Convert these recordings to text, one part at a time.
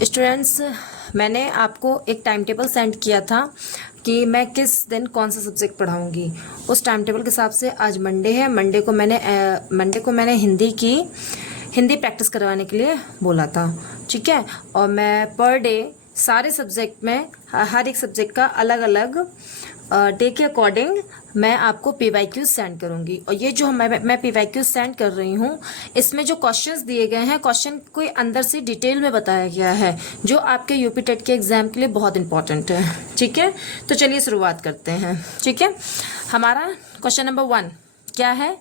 Students, मैंने आपको एक टाइम टेबल सेंड किया था कि मैं किस दिन कौन सा सब्जेक्ट पढ़ाऊंगी। उस टाइम टेबल के हिसाब से आज मंडे है। मंडे को मैंने हिंदी प्रैक्टिस करवाने के लिए बोला था, ठीक है। और मैं पर डे सारे सब्जेक्ट में हर एक सब्जेक्ट का अलग अलग डे के अकॉर्डिंग मैं आपको PYQ सेंड करूंगी। और ये जो मैं PYQ सेंड कर रही हूँ, इसमें जो क्वेश्चंस दिए गए हैं, क्वेश्चन को अंदर से डिटेल में बताया गया है, जो आपके यूपी टेट के एग्जाम के लिए बहुत इंपॉर्टेंट है, ठीक है। तो चलिए शुरुआत करते हैं, ठीक है। हमारा क्वेश्चन नंबर 1 क्या है?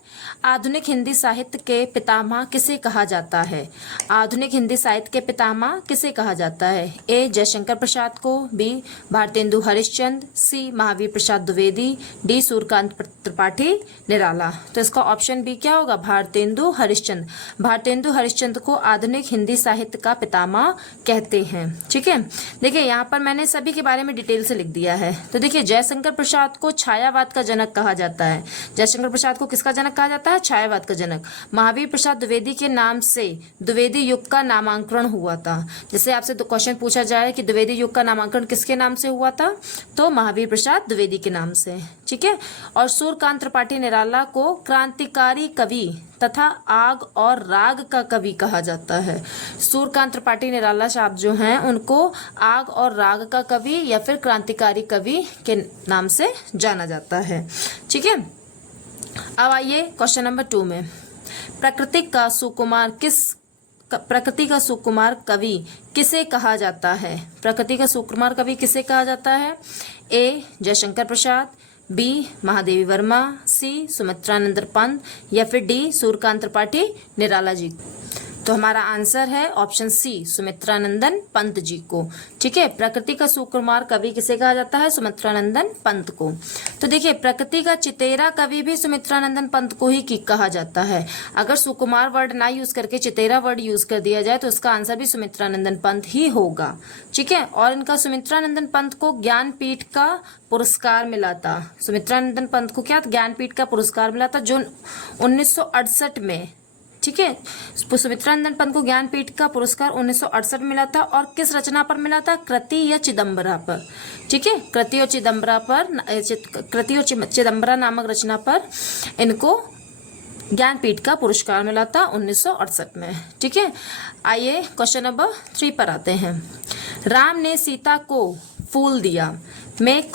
आधुनिक हिंदी साहित्य के पितामह किसे कहा जाता है? आधुनिक हिंदी साहित्य के पितामह किसे कहा जाता है? ए जयशंकर प्रसाद को, बी भारतेंदु हरिश्चंद्र, सी महावीर प्रसाद द्विवेदी, डी सूर्यकांत त्रिपाठी निराला। तो इसका ऑप्शन बी क्या होगा? भारतेंदु हरिश्चंद्र। भारतेंदु हरिश्चंद्र को आधुनिक हिंदी साहित्य का पितामह कहते हैं, ठीक है। देखिए यहाँ पर मैंने सभी के बारे में डिटेल से लिख दिया है। तो देखिए, जयशंकर प्रसाद को छायावाद का जनक कहा जाता है। जयशंकर प्रसाद को किसका जनक कहा जाता है? छायावाद का जनक। महावीर प्रसाद द्विवेदी के नाम से द्विवेदी युग का नामांकन हुआ था। जैसे आपसे तो क्वेश्चन पूछा जाए कि द्विवेदी युग का नामांकन किसके नाम से हुआ था, तो महावीर प्रसाद द्विवेदी के नाम से, ठीक है। और सूर्यकांत त्रिपाठी निराला को क्रांतिकारी कवि तथा आग और राग का कवि कहा जाता है। सूर्यकांत त्रिपाठी निराला साहब जो हैं, उनको आग और राग का कवि या फिर क्रांतिकारी कवि के नाम से जाना जाता है, ठीक है। अब आइए क्वेश्चन नंबर 2 में, प्रकृति का सुकुमार कवि किसे कहा जाता है? प्रकृति का सुकुमार कवि किसे कहा जाता है? ए जयशंकर प्रसाद, बी महादेवी वर्मा, सी सुमित्रानंद पंत, या फिर डी सूर्यकांत त्रिपाठी निराला जी। तो हमारा आंसर है ऑप्शन सी, सुमित्रानंदन पंत जी को, ठीक है। प्रकृति का सुकुमार कवि किसे कहा जाता है? सुमित्रानंदन पंत को। तो देखिए, प्रकृति का चितेरा कवि भी सुमित्रानंदन पंत को ही कहा जाता है। अगर सुकुमार वर्ड ना यूज करके चितेरा वर्ड यूज कर दिया जाए तो इसका आंसर भी सुमित्रानंदन पंत ही होगा, ठीक है। और इनका सुमित्रानंदन पंत को ज्ञानपीठ का पुरस्कार मिला था। सुमित्रानंदन पंत को क्या ज्ञानपीठ का पुरस्कार मिला था, जो 1968 में, ठीक है। सुमित्रानंदन पंत को ज्ञानपीठ का पुरस्कार 1968 मिला था। और किस रचना पर मिला था? कृति या चिदम्बरा पर, ठीक है। कृति और चिदम्बरा नामक रचना पर इनको ज्ञानपीठ का पुरस्कार मिला था 1968 में, ठीक है। आइए क्वेश्चन नंबर 3 पर आते हैं। राम ने सीता को फूल दिया में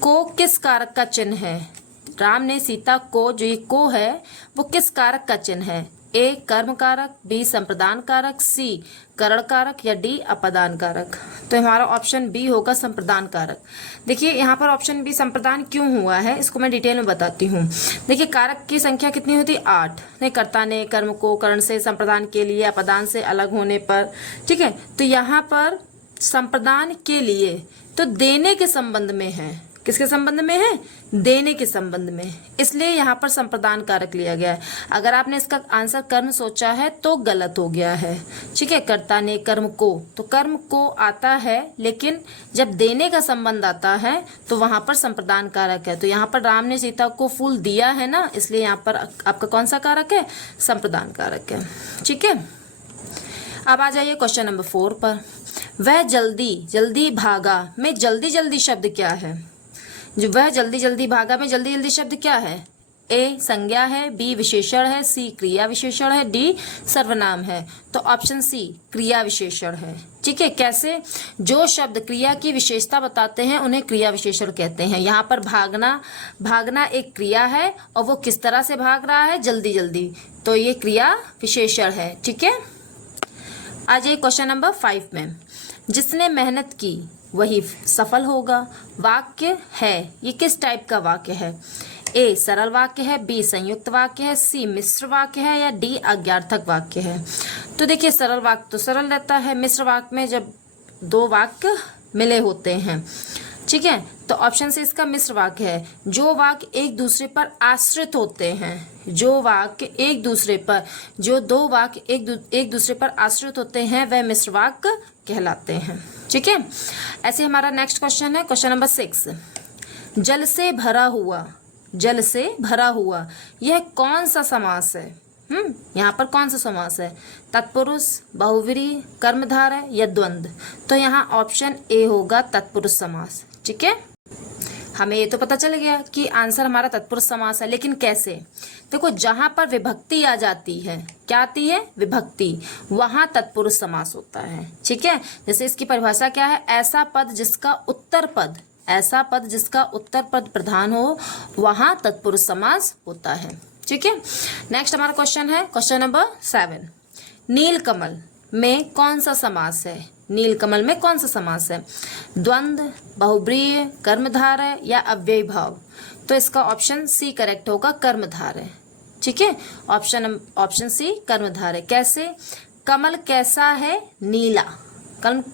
को किस कारक का चिन्ह है? राम ने सीता को, जो ये को है, वो किस कारक का चिन्ह है? ए कर्म कारक, बी संप्रदान कारक, सी करण कारक, या डी अपादान कारक। तो हमारा ऑप्शन बी होगा संप्रदान कारक। देखिए यहाँ पर ऑप्शन बी संप्रदान क्यों हुआ है, इसको मैं डिटेल में बताती हूँ। देखिए, कारक की संख्या कितनी होती है? 8। नहीं, कर्ता ने कर्म को करण से, संप्रदान के लिए अपादान से अलग होने पर, ठीक है। तो यहाँ पर संप्रदान के लिए तो देने के संबंध में है। किसके संबंध में है? देने के संबंध में, इसलिए यहाँ पर संप्रदान कारक लिया गया है। अगर आपने इसका आंसर कर्म सोचा है तो गलत हो गया है, ठीक है। कर्ता ने कर्म को, तो कर्म को आता है, लेकिन जब देने का संबंध आता है तो वहां पर संप्रदान कारक है। तो यहाँ पर राम ने सीता को फूल दिया है ना, इसलिए यहाँ पर आपका कौन सा कारक है? संप्रदान कारक है, ठीक है। अब आ जाइए क्वेश्चन नंबर 4 पर। वह जल्दी जल्दी भागा में जल्दी जल्दी शब्द क्या है? जो वह जल्दी जल्दी भागा में जल्दी जल्दी शब्द क्या है? ए संज्ञा है, बी विशेषण है, सी क्रिया विशेषण है, डी सर्वनाम है। तो ऑप्शन सी क्रिया विशेषण है, ठीक है। कैसे? जो शब्द क्रिया की विशेषता बताते हैं उन्हें क्रिया विशेषण कहते हैं। यहाँ पर भागना एक क्रिया है, और वो किस तरह से भाग रहा है? जल्दी जल्दी, तो ये क्रिया विशेषण है, ठीक है। आ जाइए क्वेश्चन नंबर 5 में। जिसने मेहनत की वही सफल होगा वाक्य है, ये किस टाइप का वाक्य है? ए सरल वाक्य है, बी संयुक्त वाक्य है, सी मिश्र वाक्य है, या डी अज्ञार्थक वाक्य है। तो देखिए, सरल वाक्य तो सरल रहता है। मिश्र वाक्य में जब 2 वाक्य मिले होते हैं, ठीक है, तो ऑप्शन से इसका मिश्र वाक्य है। जो वाक्य एक दूसरे पर आश्रित होते हैं, जो दो वाक्य एक दूसरे पर आश्रित होते हैं, वह मिश्र वाक्य कहलाते हैं, ठीक है। ऐसे हमारा नेक्स्ट क्वेश्चन है, क्वेश्चन नंबर 6। जल से भरा हुआ यह कौन सा समास है? यहाँ पर कौन सा समास है? तत्पुरुष, बहुव्रीहि, कर्मधारय या द्वंद्व? तो यहाँ ऑप्शन ए होगा तत्पुरुष समास। ठीक है, हमें ये तो पता चल गया कि आंसर हमारा तत्पुरुष समास है, लेकिन कैसे? देखो, जहां पर विभक्ति आ जाती है, क्या आती है? विभक्ति, वहां तत्पुरुष समास होता है। ठीक है, जैसे इसकी परिभाषा क्या है? ऐसा पद जिसका उत्तर पद, ऐसा पद जिसका उत्तर पद प्रधान हो, वहां तत्पुरुष समास होता है। ठीक है, नेक्स्ट हमारा क्वेश्चन है क्वेश्चन नंबर 7। नीलकमल में कौन सा समास है? नीलकमल में कौन सा समास है? द्वंद्व, बहुब्रीहि, कर्मधारय या अव्ययी भाव? तो इसका ऑप्शन सी करेक्ट होगा, कर्मधारय। ठीक है, ऑप्शन सी कर्मधारय। कैसे? कमल कैसा है? नीला।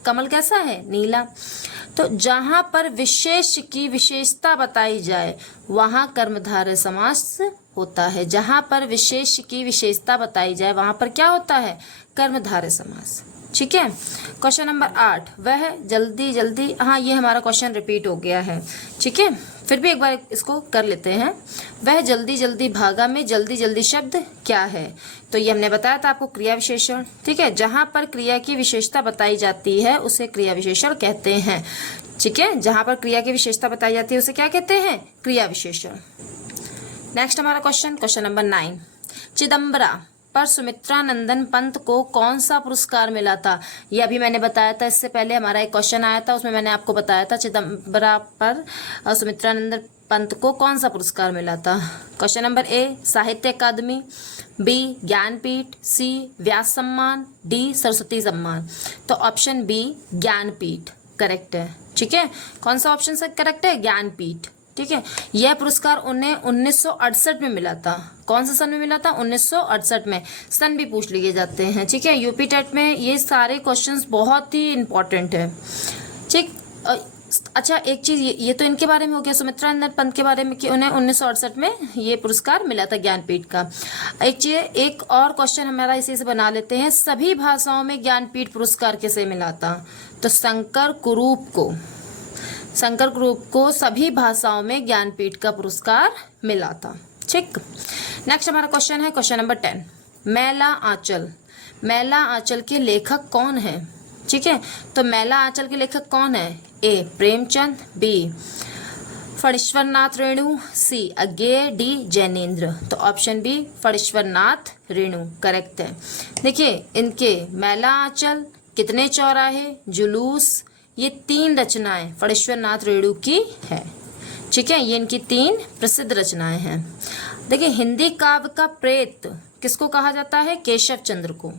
कमल कैसा है? नीला। तो जहां पर विशेष की विशेषता बताई जाए, वहां कर्मधारय समास होता है। जहां पर विशेष की विशेषता बताई जाए, वहां पर क्या होता है? कर्मधारय समास। ठीक है, क्वेश्चन नंबर 8। वह जल्दी जल्दी, हाँ ये हमारा क्वेश्चन रिपीट हो गया है। ठीक है, फिर भी एक बार इसको कर लेते हैं। वह जल्दी जल्दी भागा में जल्दी जल्दी शब्द क्या है? तो ये हमने बताया था आपको, क्रिया विशेषण। ठीक है, जहां पर क्रिया की विशेषता बताई जाती है उसे क्रिया विशेषण कहते हैं। ठीक है, जहां पर क्रिया की विशेषता बताई जाती है उसे क्या कहते हैं? क्रिया विशेषण। नेक्स्ट हमारा क्वेश्चन नंबर 9। चिदम्बरा पर सुमित्रा नंदन पंत को कौन सा पुरस्कार मिला था? ये अभी मैंने बताया था, इससे पहले हमारा एक क्वेश्चन आया था, उसमें मैंने आपको बताया था चिदम्बरा पर सुमित्रा नंदन पंत को कौन सा पुरस्कार मिला था। क्वेश्चन नंबर ए साहित्य अकादमी, बी ज्ञानपीठ, सी व्यास सम्मान, डी सरस्वती सम्मान। तो ऑप्शन बी ज्ञानपीठ करेक्ट है। ठीक है, कौन सा ऑप्शन से करेक्ट है? ज्ञानपीठ। ठीक है, यह पुरस्कार उन्हें 1968 में मिला था। कौन सा सन में मिला था? 1968 में। सन भी पूछ लिए जाते हैं। ठीक है, यूपी टेट में ये सारे क्वेश्चंस बहुत ही इंपॉर्टेंट है। ठीक, अच्छा एक चीज, ये तो इनके बारे में हो गया, सुमित्रा नंदन पंत के बारे में कि उन्हें 1968 में ये पुरस्कार मिला था ज्ञानपीठ का। एक और क्वेश्चन हमारा इसी से बना लेते हैं। सभी भाषाओं में ज्ञानपीठ पुरस्कार किसे मिला था? तो शंकर कुरूप को सभी भाषाओं में ज्ञानपीठ का पुरस्कार मिला था। ठीक, नेक्स्ट हमारा क्वेश्चन है क्वेश्चन नंबर 10। मैला आंचल के लेखक कौन है? ठीक है, तो मैला आंचल के लेखक कौन है? ए प्रेमचंद, बी फणीश्वर नाथ रेणु, सी अज्ञेय, डी जैनेन्द्र। तो option B Phanishwar Nath Renu correct है। देखिए, इनके मैला आंचल, कितने चौराहे, जुलूस, ये 3 रचनाएं फणीश्वर नाथ रेणु की है। ठीक है, ये इनकी 3 प्रसिद्ध रचनाएं हैं। देखिए, हिंदी काव्य का प्रेत किसको कहा जाता है? केशव चंद्र को।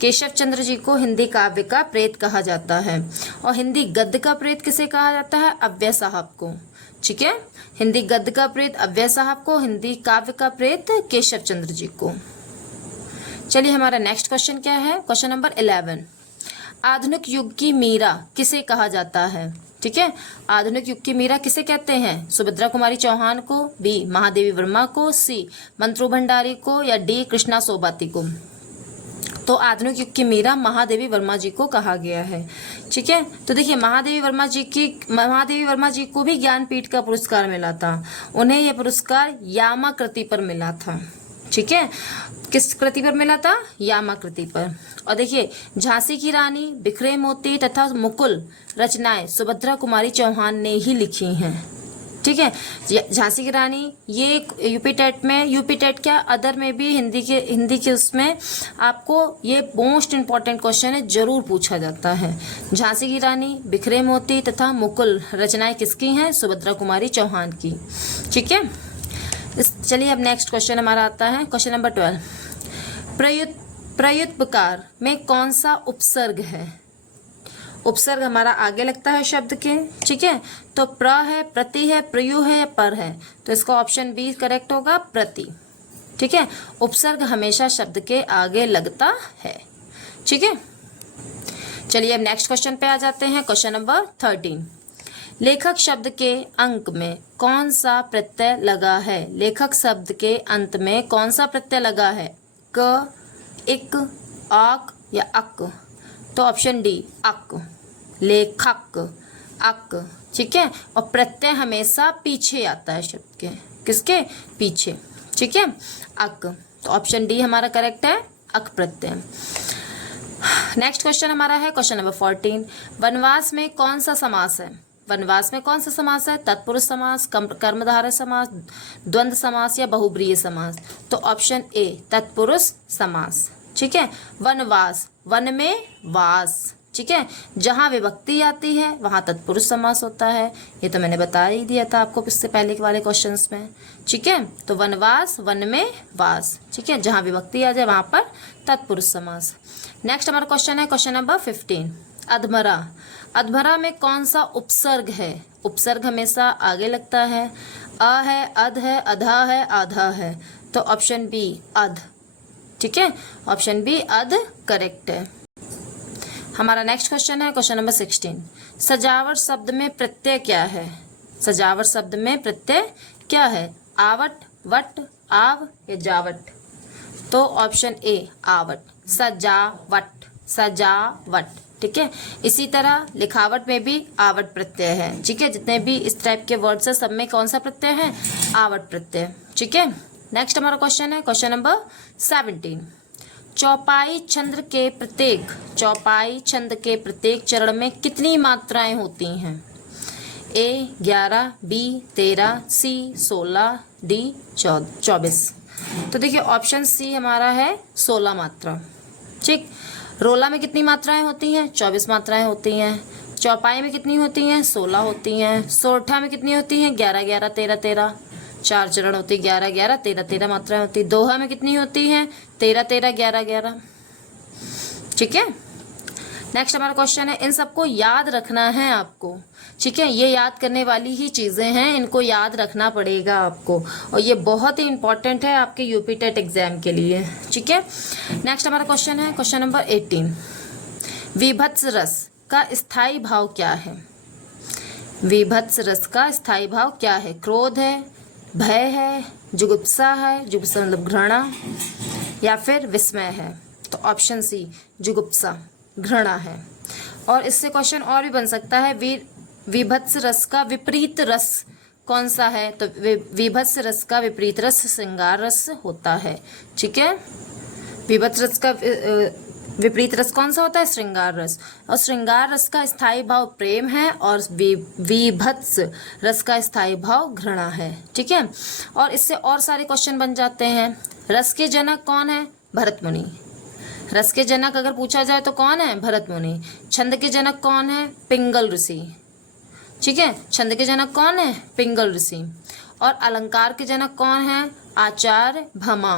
केशव चंद्र जी को हिंदी काव्य का प्रेत कहा जाता है। और हिंदी गद्य का प्रेत किसे कहा जाता है? अव्वय साहब को। ठीक है, हिंदी गद्य का प्रेत अव्वय साहब को, हिंदी काव्य का प्रेत केशव चंद्र जी को। चलिए, हमारा नेक्स्ट क्वेश्चन क्या है? Question number 11। आधुनिक युग की मीरा किसे कहा जाता है? ठीक है, आधुनिक युग की मीरा किसे कहते हैं? सुभद्रा कुमारी चौहान को, बी महादेवी वर्मा को, सी मंत्रू भंडारी को या डी कृष्णा सोबाती को। तो आधुनिक युग की मीरा महादेवी वर्मा जी को कहा गया है। ठीक है, तो देखिए महादेवी वर्मा जी को भी ज्ञानपीठ का पुरस्कार मिला था। उन्हें यह पुरस्कार यामा कृति पर मिला था। ठीक है, किस कृति पर मिला था? यामा कृति पर। और देखिए, झांसी की रानी, बिखरे मोती तथा मुकुल रचनाएं सुभद्रा कुमारी चौहान ने ही लिखी हैं। ठीक है, झांसी की रानी, ये यूपी टेट क्या अदर में भी हिंदी के उसमें आपको ये मोस्ट इंपॉर्टेंट क्वेश्चन है, जरूर पूछा जाता है। झांसी की रानी, बिखरे मोती तथा मुकुल रचनाएं किसकी हैं? सुभद्रा कुमारी चौहान की। ठीक है, चलिए अब नेक्स्ट क्वेश्चन हमारा आता है क्वेश्चन नंबर 12। प्रयुत्पकार में कौन सा उपसर्ग है? उपसर्ग हमारा आगे लगता है शब्द के। ठीक है, तो प्र है, प्रति है, प्रयु है या पर है? तो इसका ऑप्शन बी करेक्ट होगा, प्रति। ठीक है, उपसर्ग हमेशा शब्द के आगे लगता है। ठीक है, चलिए अब नेक्स्ट क्वेश्चन पे आ जाते हैं क्वेश्चन नंबर 13। लेखक शब्द के अंक में कौन सा प्रत्यय लगा है? लेखक शब्द के अंत में कौन सा प्रत्यय लगा है? क, इक, आक या अक? तो ऑप्शन डी अक। लेखक, अक। ठीक है, और प्रत्यय हमेशा पीछे आता है शब्द के। किसके? पीछे। ठीक है, अक। तो ऑप्शन डी हमारा करेक्ट है, अक प्रत्यय। नेक्स्ट क्वेश्चन हमारा है क्वेश्चन नंबर 14। वनवास में कौन सा समास है? वनवास में कौन सा समास है? तत्पुरुष समास, कर्मधारय समास, द्वंद्व समास या बहुब्रीहि समास? तो ऑप्शन ए तत्पुरुष समास। ठीक है, वनवास, वन में वास, ठीक है, जहां विभक्ति आती है वहां तत्पुरुष समास होता है। ये तो मैंने बता ही दिया था आपको इससे पहले वाले क्वेश्चंस में। ठीक है, तो वनवास, वन में वास, ठीक है, जहां विभक्ति आ जाए वहां पर तत्पुरुष समास। नेक्स्ट हमारा क्वेश्चन है क्वेश्चन नंबर 15। अधमरा, अधमरा में कौन सा उपसर्ग है? उपसर्ग हमेशा आगे लगता है। अ है, अध है, अधा है, आधा है। तो ऑप्शन बी अध। ठीक है, ऑप्शन बी अध करेक्ट है। हमारा नेक्स्ट क्वेश्चन है क्वेश्चन नंबर 16। सजावट शब्द में प्रत्यय क्या है? सजावट शब्द में प्रत्यय क्या है? आवट, वट, आव या जावट? तो ऑप्शन ए आवट, सजावट, सजावट। ठीक है, इसी तरह लिखावट में भी आवट प्रत्यय है। ठीक है, जितने भी इस टाइप के वर्ड्स है सब में कौन सा प्रत्यय है? आवट प्रत्यय। ठीक है, नेक्स्ट हमारा क्वेश्चन है क्वेश्चन नंबर 17। चौपाई छंद के प्रत्येक, चौपाई छंद के प्रत्येक चरण में कितनी मात्राएं होती हैं? ए 11, बी 13, सी 16, डी 24। तो देखिए ऑप्शन सी हमारा है 16 मात्रा। ठीक, रोला में कितनी मात्राएं होती हैं? 24 मात्राएं होती हैं। चौपाई में कितनी होती हैं? 16 होती हैं। सोरठा में कितनी होती हैं? 11 11 13 13। 4 चरण होती, 11 11 13 13 मात्राएं होती। दोहा में कितनी होती हैं? 13 13 11 11। ठीक है, नेक्स्ट हमारा क्वेश्चन है, इन सबको याद रखना है आपको। ठीक है, ये याद करने वाली ही चीजें हैं, इनको याद रखना पड़ेगा आपको और ये बहुत ही इंपॉर्टेंट है आपके यूपी टेट एग्जाम के लिए। ठीक है, नेक्स्ट हमारा क्वेश्चन है क्वेश्चन नंबर 18। विभत्स रस का स्थायी भाव क्या है? विभत्स रस का स्थायी भाव क्या है? क्रोध है, भय है, जुगुप्सा है, जुगुप्सा मतलब घृणा, या फिर विस्मय है? तो ऑप्शन सी जुगुप्सा, घृणा है। और इससे क्वेश्चन और भी बन सकता है, विभत्स रस का विपरीत रस कौन सा है? तो विभत्स रस का विपरीत रस श्रृंगार रस होता है। ठीक है, विभत्स रस का विपरीत रस कौन सा होता है? श्रृंगार रस। और श्रृंगार रस का स्थायी भाव प्रेम है और विभत्स रस का स्थायी भाव घृणा है। ठीक है, और इससे और सारे क्वेश्चन बन जाते हैं। रस के जनक कौन है? भरत मुनि। रस के जनक अगर पूछा जाए तो कौन है? भरत मुनि। छंद के जनक कौन है? पिंगल ऋषि। ठीक है, छंद के जनक कौन है? पिंगल ऋषि। और अलंकार के जनक कौन है? आचार्य भमा।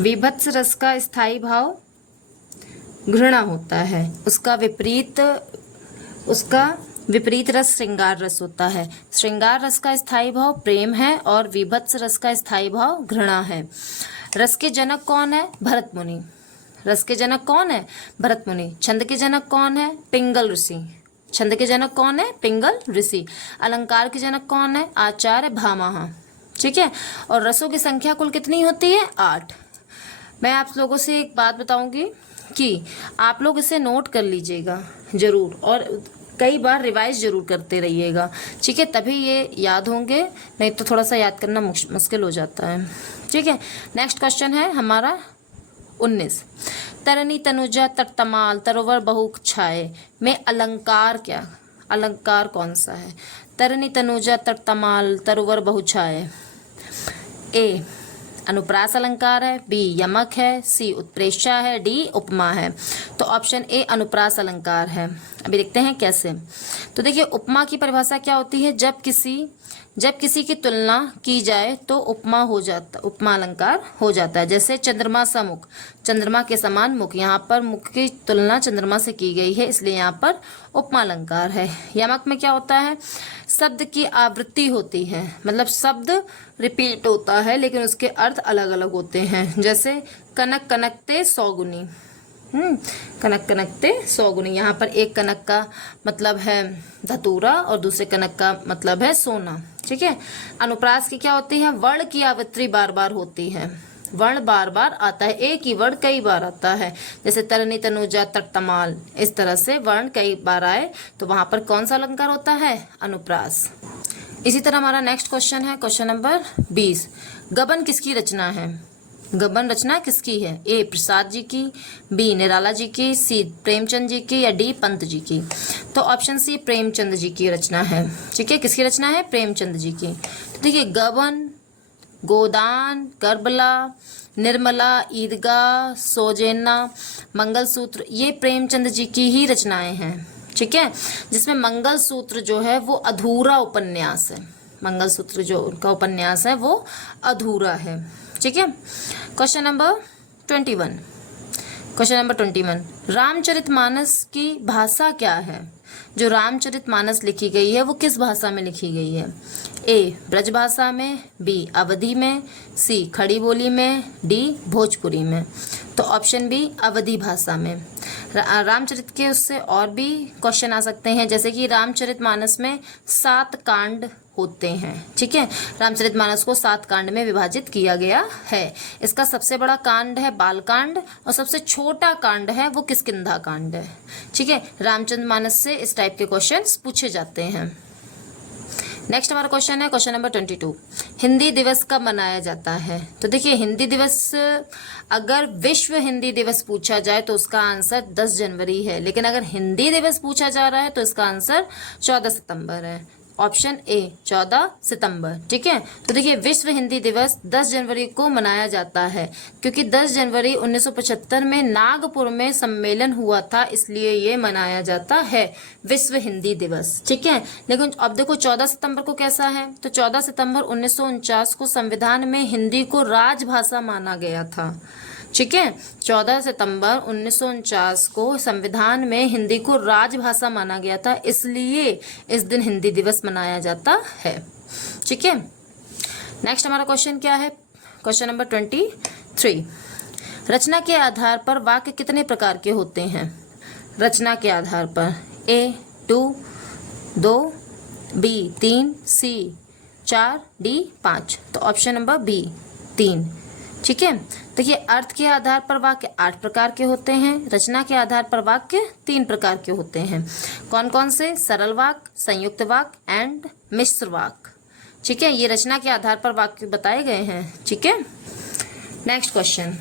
विभत्स रस का स्थायी भाव घृणा होता है, उसका विपरीत रस श्रृंगार रस होता है। श्रृंगार रस का स्थायी भाव प्रेम है और विभत्स रस का स्थायी भाव घृणा है। रस के जनक कौन है? भरत मुनि। रस के जनक कौन है? भरत मुनि। छंद के जनक कौन है? पिंगल ऋषि। छंद के जनक कौन है? पिंगल ऋषि। अलंकार के जनक कौन है? आचार्य भामह। ठीक है, और रसों की संख्या कुल कितनी होती है? 8। मैं आप लोगों से एक बात बताऊंगी कि आप लोग इसे नोट कर लीजिएगा जरूर और कई बार रिवाइज जरूर करते रहिएगा। ठीक है, तभी ये याद होंगे, नहीं तो थोड़ा सा याद करना मुश्किल हो जाता है। ठीक है, नेक्स्ट क्वेश्चन है हमारा 19। तरनी तनुजा तटतमाल तरोवर बहु छाए में अलंकार क्या? अलंकार कौन सा है? तरनी तनुजा तटतमाल तरोवर बहु छाए। ए अनुप्रास अलंकार है, बी यमक है, सी उत्प्रेक्षा है, डी उपमा है। तो ऑप्शन ए अनुप्रास अलंकार है। अभी देखते हैं कैसे। तो देखिए उपमा की परिभाषा क्या होती है? जब किसी की तुलना की जाए तो उपमा अलंकार हो जाता है। जैसे चंद्रमा सा मुख, चंद्रमा के समान मुख, यहाँ पर मुख की तुलना चंद्रमा से की गई है इसलिए यहाँ पर उपमा अलंकार है। यमक में क्या होता है? शब्द की आवृत्ति होती है, मतलब शब्द रिपीट होता है लेकिन उसके अर्थ अलग अलग होते हैं। जैसे कनक कनकते सौगुनी, कनक कनकते सौगुनी, यहाँ पर एक कनक का मतलब है धतूरा और दूसरे कनक का मतलब है सोना। ठीक है, अनुप्रास की क्या होती है? वर्ण की आवृत्ति बार बार होती है, वर्ण बार बार आता है, एक ही वर्ण कई बार आता है। जैसे तरनी तनुजा तटतमाल, इस तरह से वर्ण कई बार आए तो वहां पर कौन सा अलंकार होता है? अनुप्रास। इसी तरह हमारा नेक्स्ट क्वेश्चन है क्वेश्चन नंबर 20। गबन किसकी रचना है? गबन रचना किसकी है? ए प्रसाद जी की, बी निराला जी की, सी प्रेमचंद जी की या डी पंत जी की? तो ऑप्शन सी प्रेमचंद जी की रचना है। ठीक है, किसकी रचना है? प्रेमचंद जी की। तो देखिए गबन, गोदान, करबला, निर्मला, ईदगाह, सोजेना, मंगलसूत्र, ये प्रेमचंद जी की ही रचनाएं हैं। ठीक है, जिसमें मंगलसूत्र जो है वो अधूरा उपन्यास है। मंगलसूत्र जो उनका उपन्यास है वो अधूरा है। ठीक है, question number 21। Question number 21, Ramcharitmanas की भाषा क्या है? जो रामचरितमानस लिखी गई है वो किस भाषा में लिखी गई है? ए ब्रज भाषा में, बी अवधी में, सी खड़ी बोली में, डी भोजपुरी में? तो ऑप्शन बी अवधी भाषा में। रामचरित के उससे और भी क्वेश्चन आ सकते हैं, जैसे कि रामचरितमानस में 7 कांड होते हैं। ठीक है, रामचरितमानस को 7 कांड में विभाजित किया गया है। इसका सबसे बड़ा कांड है बालकांड और सबसे छोटा कांड है वो किष्किंधा कांड है। ठीक है, रामचरितमानस से इस टाइप के क्वेश्चंस पूछे जाते हैं। नेक्स्ट हमारा क्वेश्चन है क्वेश्चन नंबर 22, हिंदी दिवस कब मनाया जाता है? तो देखिए हिंदी दिवस, अगर विश्व हिंदी दिवस पूछा जाए तो उसका आंसर 10 जनवरी है, लेकिन अगर हिंदी दिवस पूछा जा रहा है तो इसका आंसर 14 सितंबर है। ऑप्शन ए 14 सितंबर। ठीक है, तो देखिए विश्व हिंदी दिवस 10 जनवरी को मनाया जाता है, क्योंकि 10 जनवरी 1975 में नागपुर में सम्मेलन हुआ था, इसलिए ये मनाया जाता है विश्व हिंदी दिवस। ठीक है, लेकिन अब देखो 14 सितंबर को कैसा है, तो 14 सितंबर 1949 को संविधान में हिंदी को राजभाषा माना गया था। ठीक है, 14 सितंबर 1949 को संविधान में हिंदी को राजभाषा माना गया था, इसलिए इस दिन हिंदी दिवस मनाया जाता है। ठीक है, नेक्स्ट हमारा क्वेश्चन क्या है? क्वेश्चन नंबर 23, रचना के आधार पर वाक्य कितने प्रकार के होते हैं? रचना के आधार पर ए 2, बी 3, सी 4, डी 5? तो ऑप्शन नंबर बी 3। ठीक है, देखिए अर्थ के आधार पर वाक्य 8 प्रकार के होते हैं, रचना के आधार पर वाक्य 3 प्रकार के होते हैं। कौन कौन से? सरल वाक्य, संयुक्त वाक्य एंड मिश्र वाक्य। ठीक है, ये रचना के आधार पर वाक्य बताए गए हैं। ठीक है, नेक्स्ट क्वेश्चन,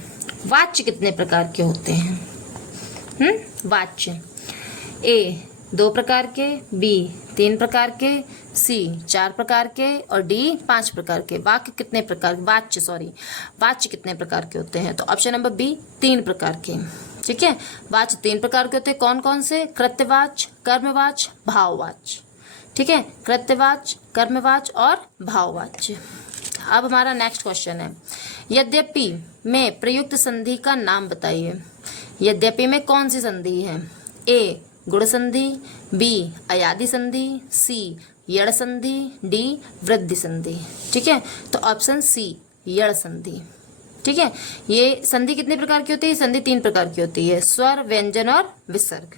वाच्य कितने प्रकार के होते हैं? वाच्य ए 2 प्रकार के, बी 3 प्रकार के, सी 4 प्रकार के और डी 5 प्रकार के। वाक्य कितने प्रकार, वाच्य कितने प्रकार के होते हैं? तो ऑप्शन नंबर बी 3 प्रकार के। ठीक है, वाच्य 3 प्रकार के होते हैं। कौन कौन से? कृत्यवाच्य, कर्मवाच्य, भाववाच्य। ठीक है, कृत्यवाच्य, कर्मवाच्य और भाववाच्य। अब हमारा नेक्स्ट क्वेश्चन है, यद्यपि में प्रयुक्त संधि का नाम बताइए। यद्यपि में कौन सी संधि है? ए गुण संधि, बी अयादि संधि, सी यड़ संधि, डी वृद्धि संधि। ठीक है, तो ऑप्शन सी यड़ संधि। ठीक है, ये संधि कितने प्रकार की होती है? संधि 3 प्रकार की होती है, स्वर, व्यंजन और विसर्ग।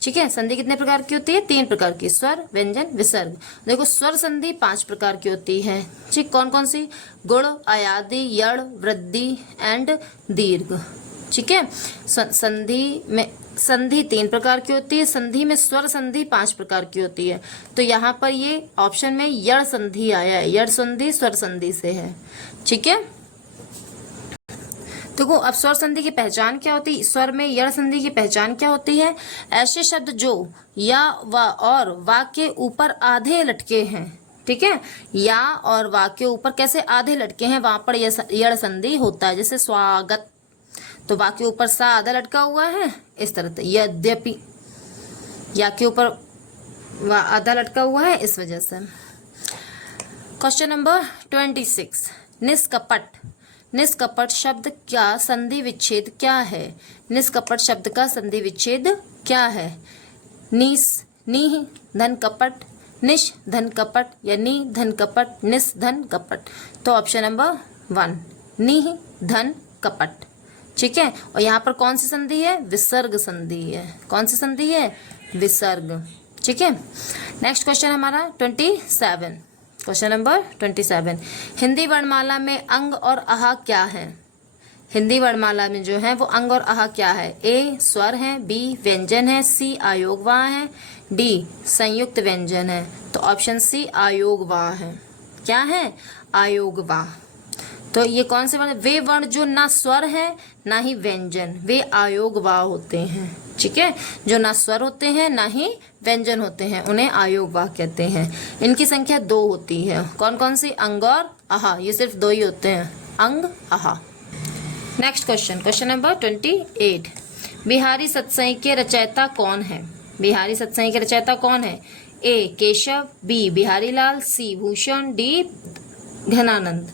ठीक है, संधि कितने प्रकार की होती है? 3 प्रकार की, स्वर, व्यंजन, विसर्ग। देखो स्वर संधि 5 प्रकार की होती है। ठीक, कौन कौन सी? गुण, अयादि, यड़, वृद्धि एंड दीर्घ। ठीक है, संधि में संधि 3 प्रकार की होती है, संधि में स्वर संधि 5 प्रकार की होती है। तो यहाँ पर ये ऑप्शन में यड़ संधि आया है, यड़ संधि स्वर संधि से है। ठीक है, देखो अब स्वर संधि की पहचान क्या होती है? स्वर में यड़ संधि की पहचान क्या होती है? ऐसे शब्द जो या व और वा के ऊपर आधे लटके हैं। ठीक है, या और वा के ऊपर कैसे आधे लटके हैं, वहां पर यड़ संधि होता है। जैसे स्वागत, तो वा के ऊपर सा आधा लटका हुआ है इस तरह से। यद्यपि या के ऊपर वा आधा लटका हुआ है, इस वजह से। क्वेश्चन नंबर 26, निष्कपट। निष्कपट शब्द का संधि विच्छेद क्या है? निष्कपट शब्द का संधि विच्छेद क्या है? निस निह धन कपट, निश धन कपट या नी धन कपट, निस धन कपट। तो ऑप्शन नंबर 1 निह धन कपट। ठीक है, और यहाँ पर कौन सी संधि है? विसर्ग संधि है। कौन सी संधि है? विसर्ग। ठीक है, नेक्स्ट क्वेश्चन हमारा 27। क्वेश्चन नंबर 27, हिंदी वर्णमाला में अंग और आहा क्या है? हिंदी वर्णमाला में जो है वो अंग और आहा क्या है? ए स्वर है, बी व्यंजन है, सी आयोगवाह है, डी संयुक्त व्यंजन है। तो ऑप्शन सी आयोगवाह है। क्या है? आयोगवाह। तो ये कौन से वर्ण? वे वर्ण जो ना स्वर है ना ही व्यंजन, वे आयोगवाह होते हैं। ठीक है, जो ना स्वर होते हैं ना ही व्यंजन होते हैं, उन्हें आयोगवाह कहते हैं। इनकी संख्या 2 होती है। कौन कौन सी? अंग और आहा। ये सिर्फ 2 ही होते हैं, अंग आहा। Next question, question number 28। Bihari Satsai के रचयिता कौन है? बिहारी सत्सई के रचयिता कौन है? ए केशव, बी बिहारी लाल, सी भूषण, डी घनानंद।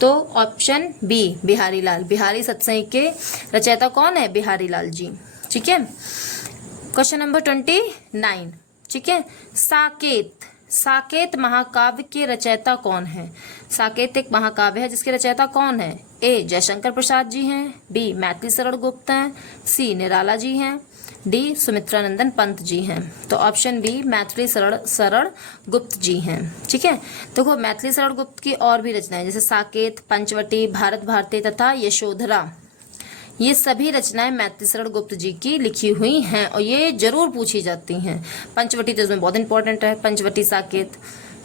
तो ऑप्शन बी बिहारी लाल। बिहारी सत्सई के रचयिता कौन है? बिहारी लाल जी। ठीक है, क्वेश्चन नंबर 29। ठीक है, साकेत, साकेत महाकाव्य के रचयिता कौन है? साकेत एक महाकाव्य है जिसके रचयिता कौन है? ए जयशंकर प्रसाद जी हैं, बी मैथिली शरण गुप्त हैं, सी निराला जी हैं, डी सुमित्रानंदन पंत जी हैं। तो ऑप्शन बी मैथिली शरण गुप्त जी हैं। ठीक है, देखो मैथिली शरण गुप्त की और भी रचनाएं जैसे साकेत, पंचवटी, भारत भारती तथा यशोधरा, ये सभी रचनाएं मैथिली शरण गुप्त जी की लिखी हुई हैं और ये जरूर पूछी जाती हैं। पंचवटी तो इसमें बहुत इंपॉर्टेंट है, पंचवटी साकेत।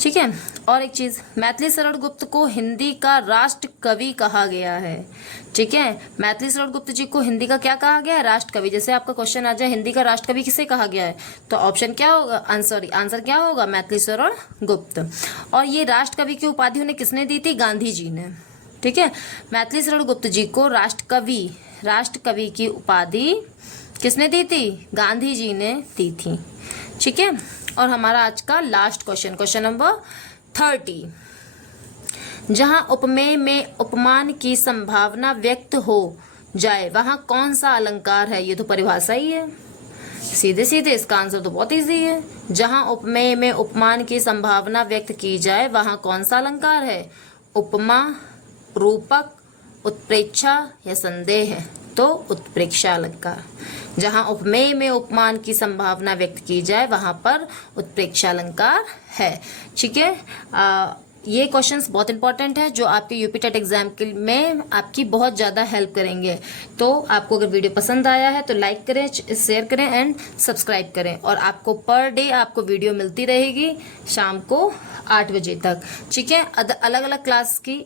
ठीक है, और एक चीज, मैथिली शरण गुप्त को हिंदी का राष्ट्र कवि कहा गया है। ठीक है, मैथिली शरण गुप्त जी को हिंदी का क्या कहा गया है? राष्ट्र कवि। जैसे आपका क्वेश्चन आ जाए हिंदी का राष्ट्र कवि किसे कहा गया है, तो ऑप्शन क्या होगा? आंसर क्या होगा? मैथिली शरण गुप्त। और ये राष्ट्र कवि की उपाधि उन्हें किसने दी थी? गांधी जी ने। ठीक है, मैथिली शरण गुप्त जी को राष्ट्र कवि की उपाधि किसने दी थी? गांधी जी ने दी थी। ठीक है, और हमारा आज का लास्ट क्वेश्चन, क्वेश्चन नंबर 30। जहां उपमेय में उपमान की संभावना व्यक्त हो जाए वहां कौन सा अलंकार है? ये तो परिभाषा ही है, सीधे सीधे इसका आंसर तो बहुत इजी है। जहां उपमेय में उपमान की संभावना व्यक्त की जाए वहां कौन सा अलंकार है? उपमा, रूपक, उत्प्रेक्षा या संदेह है? तो उत्प्रेक्षा अलंकार। जहां उपमेय में उपमान की संभावना व्यक्त की जाए वहां पर उत्प्रेक्षा अलंकार है। ठीक है, ये क्वेश्चंस बहुत इंपॉर्टेंट है जो आपके यूपी टेट एग्जाम के में आपकी बहुत ज़्यादा हेल्प करेंगे। तो आपको अगर वीडियो पसंद आया है तो लाइक करें, शेयर करें एंड सब्सक्राइब करें। और आपको पर डे आपको वीडियो मिलती रहेगी शाम को 8 बजे तक। ठीक है, अलग अलग क्लास की,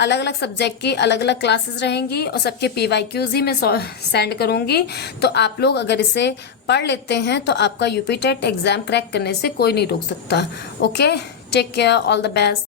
अलग अलग सब्जेक्ट की अलग अलग क्लासेस रहेंगी और सबके PYQs ही मैं सेंड करूंगी। तो आप लोग अगर इसे पढ़ लेते हैं तो आपका यूपी टेट एग्जाम क्रैक करने से कोई नहीं रोक सकता। Okay, take care, all the best.